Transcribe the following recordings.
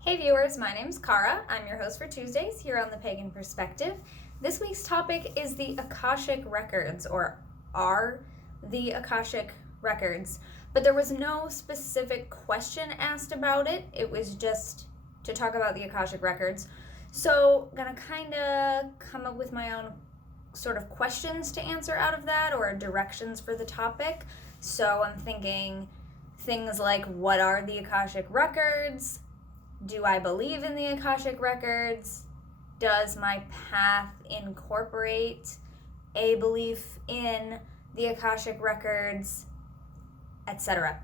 Hey viewers, my name's Cara. I'm your host for Tuesdays here on the Pagan Perspective. This week's topic is the Akashic Records, or are the Akashic Records. But there was no specific question asked about it. It was just to talk about the Akashic Records. So, gonna kind of come up with my own sort of questions to answer out of that, or directions for the topic. So I'm thinking things like, what are the Akashic Records? Do I believe in the Akashic Records? Does my path incorporate a belief in the Akashic Records, etc.?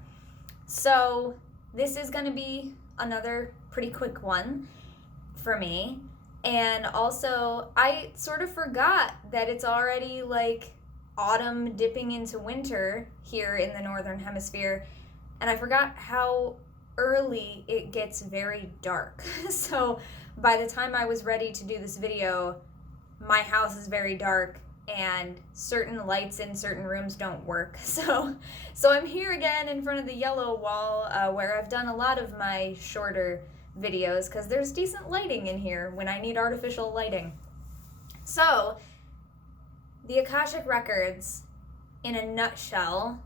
So this is going to be another pretty quick one for me. And also, I sort of forgot that it's already like autumn dipping into winter here in the Northern Hemisphere. And I forgot how early it gets very dark. So by the time I was ready to do this video, my house is very dark and certain lights in certain rooms don't work. So I'm here again in front of the yellow wall where I've done a lot of my shorter videos because there's decent lighting in here when I need artificial lighting. So the Akashic Records, in a nutshell,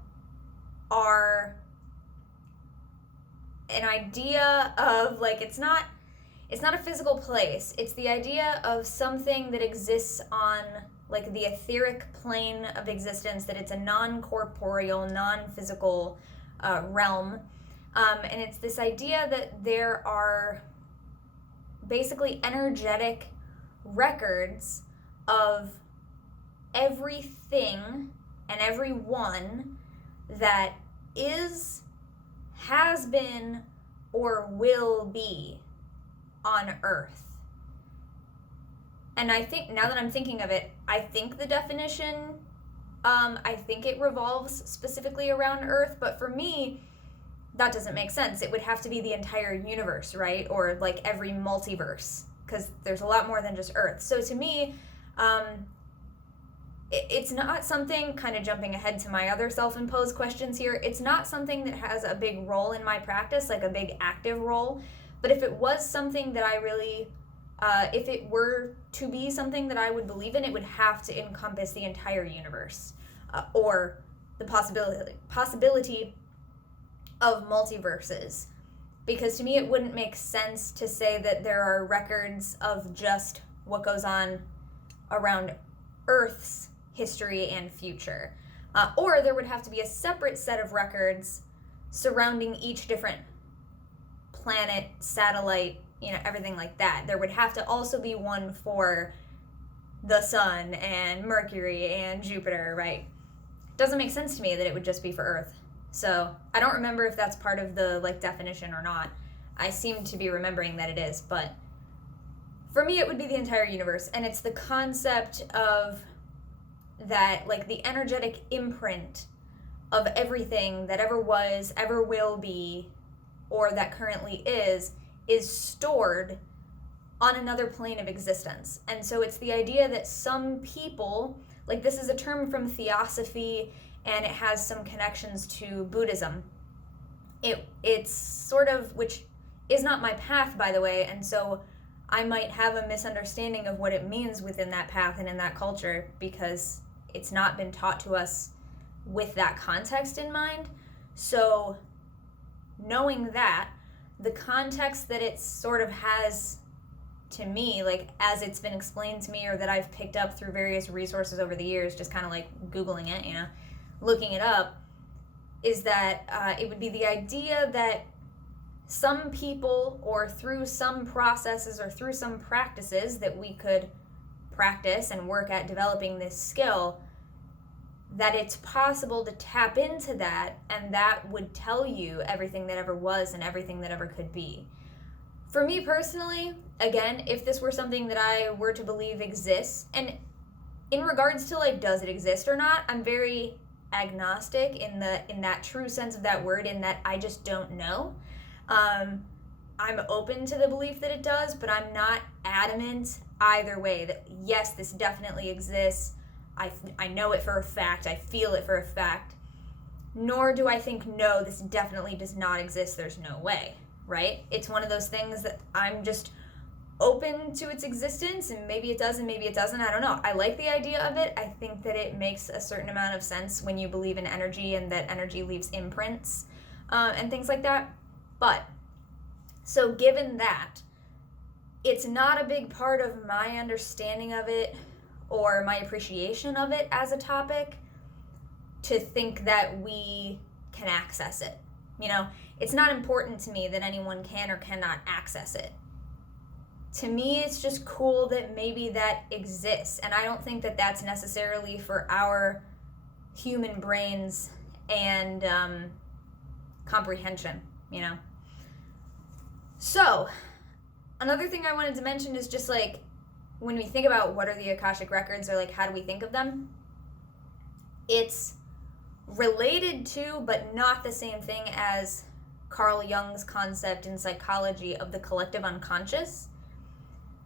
are an idea of, like, it's not a physical place. It's the idea of something that exists on, like, the etheric plane of existence, that it's a non-corporeal, non-physical realm. And it's this idea that there are basically energetic records of everything and everyone that is, has been, or will be on Earth. And I think, now that I'm thinking of it, I think the definition, I think it revolves specifically around Earth, but for me, that doesn't make sense. It would have to be the entire universe, right? Or like every multiverse, because there's a lot more than just Earth. So to me, it's not something, kind of jumping ahead to my other self-imposed questions here, it's not something that has a big role in my practice, like a big active role. But if it was something that I really, if it were to be something that I would believe in, it would have to encompass the entire universe, or the possibility of multiverses. Because to me, it wouldn't make sense to say that there are records of just what goes on around Earth's history and future. Or there would have to be a separate set of records surrounding each different planet, satellite, everything like that. There would have to also be one for the sun and Mercury and Jupiter, right? Doesn't make sense to me that it would just be for Earth. So I don't remember if that's part of the definition or not. I seem to be remembering that it is, but for me it would be the entire universe. And it's the concept of that, the energetic imprint of everything that ever was, ever will be, or that currently is stored on another plane of existence. And so it's the idea that some people, this is a term from Theosophy, and it has some connections to Buddhism. It's sort of, which is not my path, by the way, and so I might have a misunderstanding of what it means within that path and in that culture, because it's not been taught to us with that context in mind. So knowing that, the context that it sort of has to me, as it's been explained to me, or that I've picked up through various resources over the years, just kind of Googling it, looking it up, is that it would be the idea that some people, or through some processes or through some practices that we could practice and work at developing this skill, that it's possible to tap into that, and that would tell you everything that ever was and everything that ever could be. For me personally, again, if this were something that I were to believe exists, and in regards to does it exist or not, I'm very agnostic in that true sense of that word, in that I just don't know. I'm open to the belief that it does, but I'm not adamant either way that yes, this definitely exists. I know it for a fact. I feel it for a fact. Nor do I think, no, this definitely does not exist. There's no way. right? It's one of those things that I'm just open to its existence, and maybe it does and maybe it doesn't. I don't know. I like the idea of it. I think that it makes a certain amount of sense when you believe in energy and that energy leaves imprints and things like that. But, so given that, it's not a big part of my understanding of it or my appreciation of it as a topic to think that we can access it. You know, it's not important to me that anyone can or cannot access it. To me, it's just cool that maybe that exists. And I don't think that that's necessarily for our human brains and comprehension, you know? So, another thing I wanted to mention is just like, when we think about what are the Akashic Records, or like how do we think of them, it's related to, but not the same thing as Carl Jung's concept in psychology of the collective unconscious.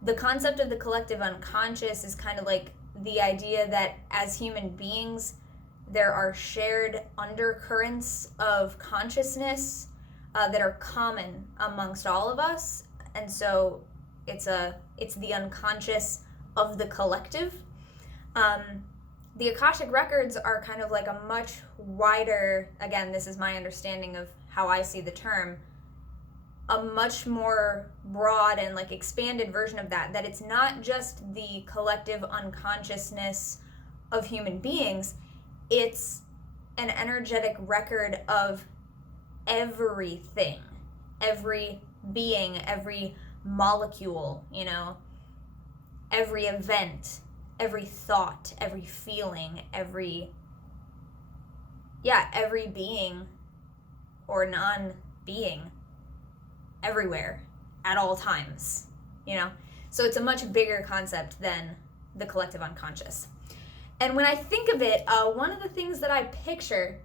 The concept of the collective unconscious is kind of like the idea that as human beings, there are shared undercurrents of consciousness that are common amongst all of us. And so it's the unconscious of the collective. The Akashic Records are kind of like a much wider, again, this is my understanding of how I see the term, a much more broad and like expanded version of that it's not just the collective unconsciousness of human beings, it's an energetic record of everything, every being, every molecule, you know, every event, every thought, every feeling, every being or non-being everywhere at all times, you know? So it's a much bigger concept than the collective unconscious. And when I think of it, one of the things that I picture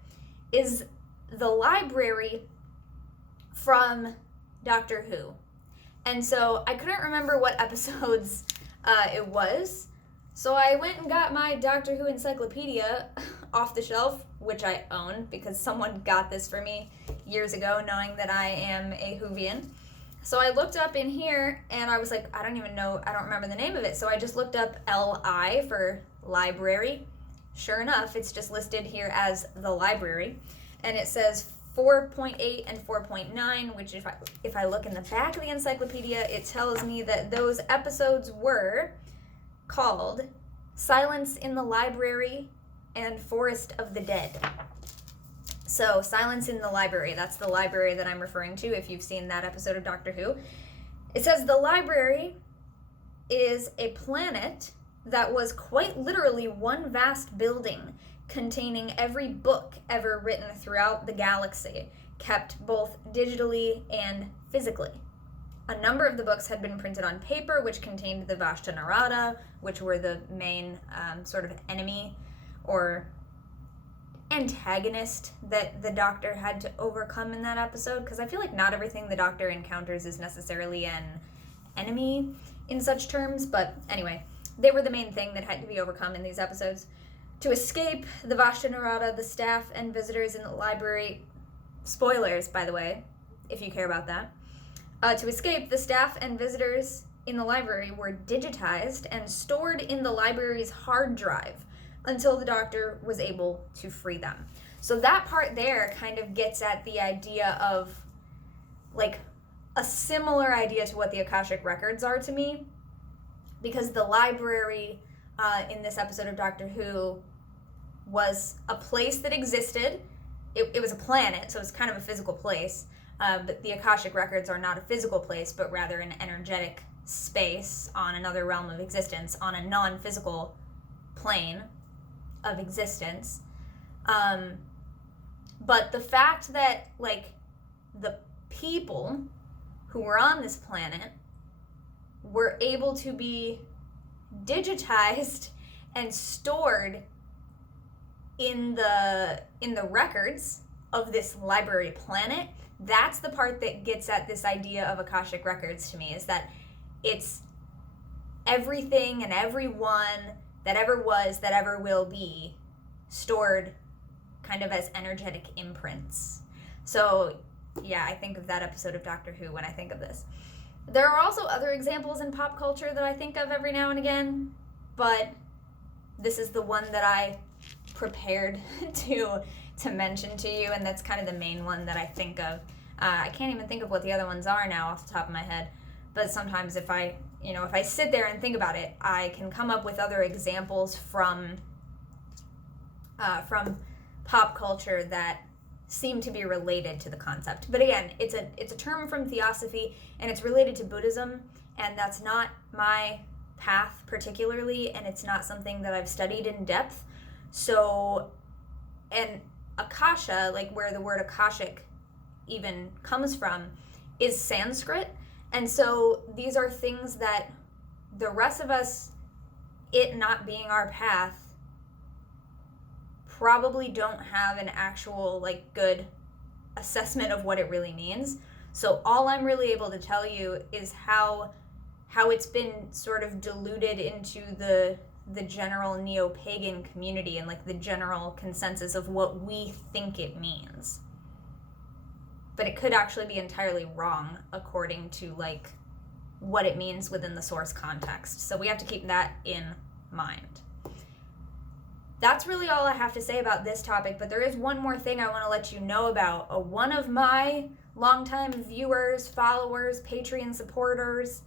is the library from Doctor Who. And so I couldn't remember what episodes it was, so I went and got my Doctor Who encyclopedia off the shelf, which I own because someone got this for me years ago, knowing that I am a Whovian. So I looked up in here and I was like, I don't remember the name of it. So I just looked up LI for library. Sure enough, it's just listed here as the library. And it says 4.8 and 4.9, which if I look in the back of the encyclopedia, it tells me that those episodes were called Silence in the Library and Forest of the Dead. So, Silence in the Library, that's the library that I'm referring to if you've seen that episode of Doctor Who. It says the library is a planet that was quite literally one vast building containing every book ever written throughout the galaxy, kept both digitally and physically. A number of the books had been printed on paper, which contained the Vashta Narada, which were the main sort of enemy or antagonist that the Doctor had to overcome in that episode, because I feel like not everything the Doctor encounters is necessarily an enemy in such terms, but anyway, they were the main thing that had to be overcome in these episodes. To escape the Vashta Narada, the staff and visitors in the library, spoilers, by the way, if you care about that, to escape, the staff and visitors in the library were digitized and stored in the library's hard drive until the Doctor was able to free them. So that part there kind of gets at the idea of, like, a similar idea to what the Akashic Records are to me, because the library in this episode of Doctor Who was a place that existed. It was a planet, so it's kind of a physical place, but the Akashic Records are not a physical place, but rather an energetic space on another realm of existence, on a non-physical plane of existence. But the fact that, like, the people who were on this planet were able to be digitized and stored in the records of this library planet, that's the part that gets at this idea of Akashic Records to me, is that it's everything and everyone that ever was, that ever will be, stored kind of as energetic imprints. So yeah, I think of that episode of Doctor Who when I think of this. There are also other examples in pop culture that I think of every now and again, but this is the one that I prepared to mention to you, and that's kind of the main one that I think of. I can't even think of what the other ones are now off the top of my head, but sometimes if I sit there and think about it, I can come up with other examples from pop culture that seem to be related to the concept. But again, it's a term from Theosophy, and it's related to Buddhism, and that's not my path particularly, and it's not something that I've studied in depth. So, and Akasha, like where the word Akashic even comes from, is Sanskrit. And so these are things that the rest of us, it not being our path, probably don't have an actual like good assessment of what it really means. So all I'm really able to tell you is how it's been sort of diluted into the general neo-pagan community and like the general consensus of what we think it means. But it could actually be entirely wrong according to like what it means within the source context. So we have to keep that in mind. That's really all I have to say about this topic, but there is one more thing I want to let you know about. One of my longtime viewers, followers, Patreon supporters,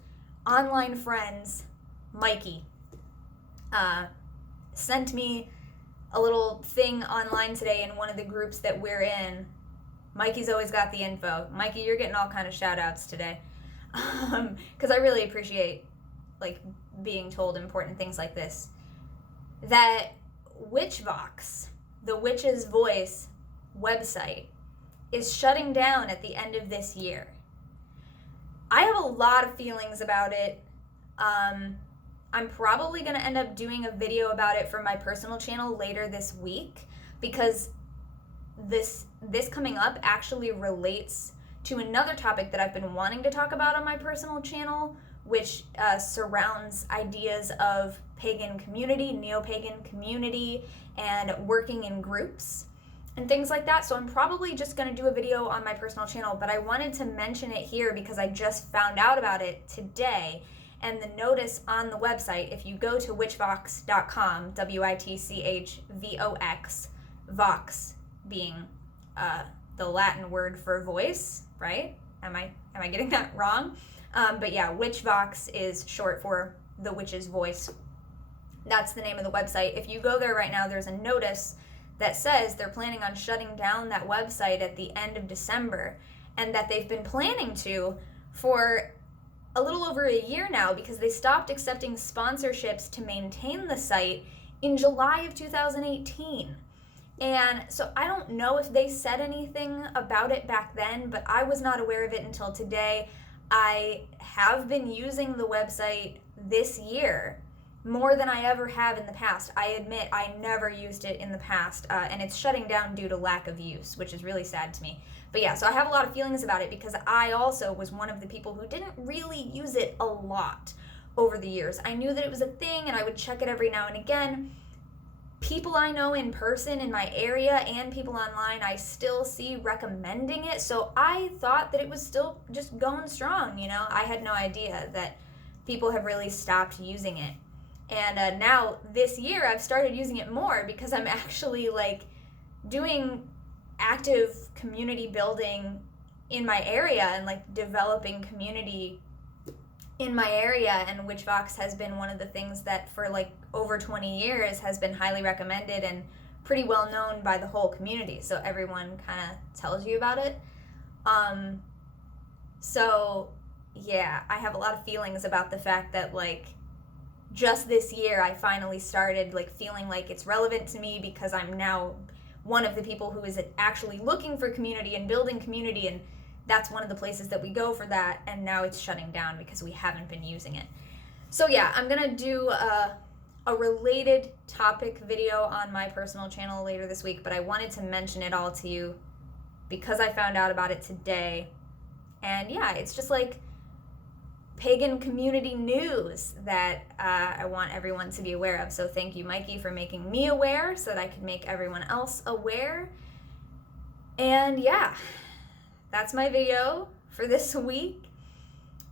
online friends, Mikey, sent me a little thing online today in one of the groups that we're in. Mikey's always got the info. Mikey, you're getting all kind of shout outs today. Because I really appreciate like being told important things like this. That Witch Vox, the Witch's Voice website, is shutting down at the end of this year. I have a lot of feelings about it. I'm probably going to end up doing a video about it for my personal channel later this week, because this coming up actually relates to another topic that I've been wanting to talk about on my personal channel, which surrounds ideas of pagan community, neo-pagan community, and working in groups and things like that. So I'm probably just going to do a video on my personal channel, but I wanted to mention it here because I just found out about it today. And the notice on the website, if you go to witchvox.com, Witchvox, Vox being the Latin word for voice, right? Am I getting that wrong? But yeah, Witch Vox is short for the Witch's Voice. That's the name of the website. If you go there right now, there's a notice that says they're planning on shutting down that website at the end of December, and that they've been planning to for a little over a year now, because they stopped accepting sponsorships to maintain the site in July of 2018. And so I don't know if they said anything about it back then, but I was not aware of it until today. I have been using the website this year more than I ever have in the past. I admit I never used it in the past, and it's shutting down due to lack of use, which is really sad to me. But yeah, so I have a lot of feelings about it because I also was one of the people who didn't really use it a lot over the years. I knew that it was a thing and I would check it every now and again. People I know in person in my area and people online, I still see recommending it. So I thought that it was still just going strong, you know? I had no idea that people have really stopped using it. And now this year I've started using it more because I'm actually like doing active community building in my area and like developing community in my area, and Witchvox has been one of the things that for like over 20 years has been highly recommended and pretty well known by the whole community, so everyone kind of tells you about it. So yeah, I have a lot of feelings about the fact that like just this year I finally started like feeling like it's relevant to me because I'm now one of the people who is actually looking for community and building community, and that's one of the places that we go for that, and now it's shutting down because we haven't been using it. So yeah, I'm gonna do a related topic video on my personal channel later this week, but I wanted to mention it all to you because I found out about it today. And yeah, it's just like pagan community news that I want everyone to be aware of. So thank you, Mikey, for making me aware so that I could make everyone else aware. And yeah, that's my video for this week.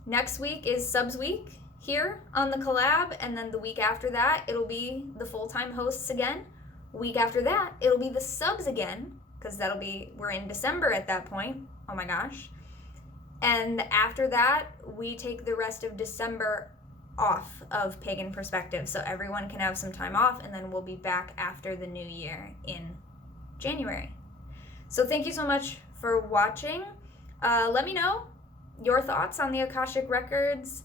Next week is subs week here on the collab, and then the week after that, it'll be the full-time hosts again. Week after that, it'll be the subs again, because we're in December at that point. Oh my gosh. And after that, we take the rest of December off of Pagan Perspective, so everyone can have some time off, and then we'll be back after the new year in January. So thank you so much for watching. Let me know your thoughts on the Akashic Records,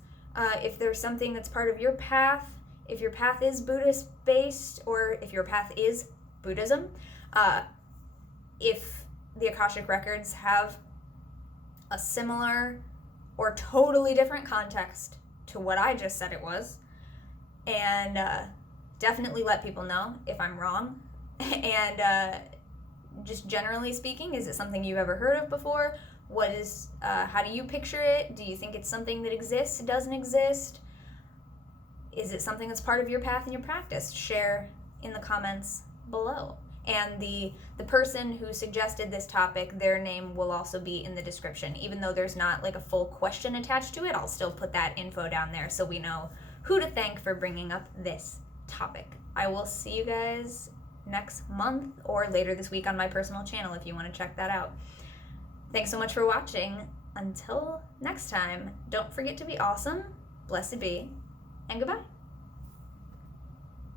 if there's something that's part of your path, if your path is Buddhist-based, or if your path is Buddhism, if the Akashic Records have a similar or totally different context to what I just said it was, and definitely let people know if I'm wrong. And just generally speaking, is it something you've ever heard of before? How do you picture it? Do you think it's something that exists, doesn't exist? Is it something that's part of your path and your practice? Share in the comments below. And the person who suggested this topic, their name will also be in the description. Even though there's not like a full question attached to it, I'll still put that info down there so we know who to thank for bringing up this topic. I will see you guys next month or later this week on my personal channel if you want to check that out. Thanks so much for watching. Until next time, don't forget to be awesome, blessed be, and goodbye.